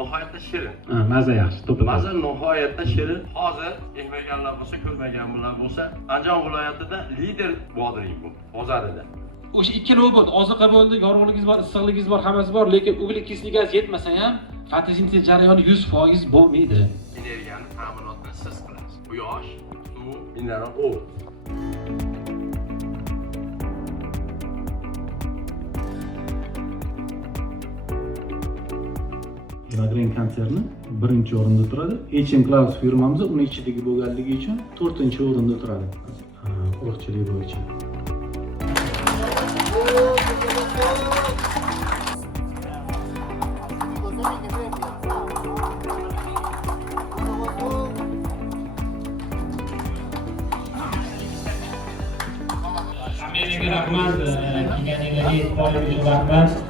nihoyatda shirin. Maza yaxshi, to'ppa. Maza nihoyatda shirin. Hozir yemaganlar bo'lsa, ko'rmaganlar bo'lsa, Andijon viloyatida lider bodring bu bozorida. O'sha ikkalovi bo'ldi. Oziqa bo'ldi, yorug'ligingiz bor, issiqligingiz bor, hammasi bor, lekin uglik kisligaz yetmasa ham fotosintez jarayoni 100% bo'lmaydi. Energiyani ta'minotini siz qilasiz. Quyosh, suv, mineral o't. Magren konserni birinchi o'rinda turadi. H&M Claus firmamiz uni ichidagi bo'lganligi uchun 4-o'rinda turadi. Urug'chilik bo'yicha. Hammaga rahmat, kelganinglarga e'tibor uchun rahmat.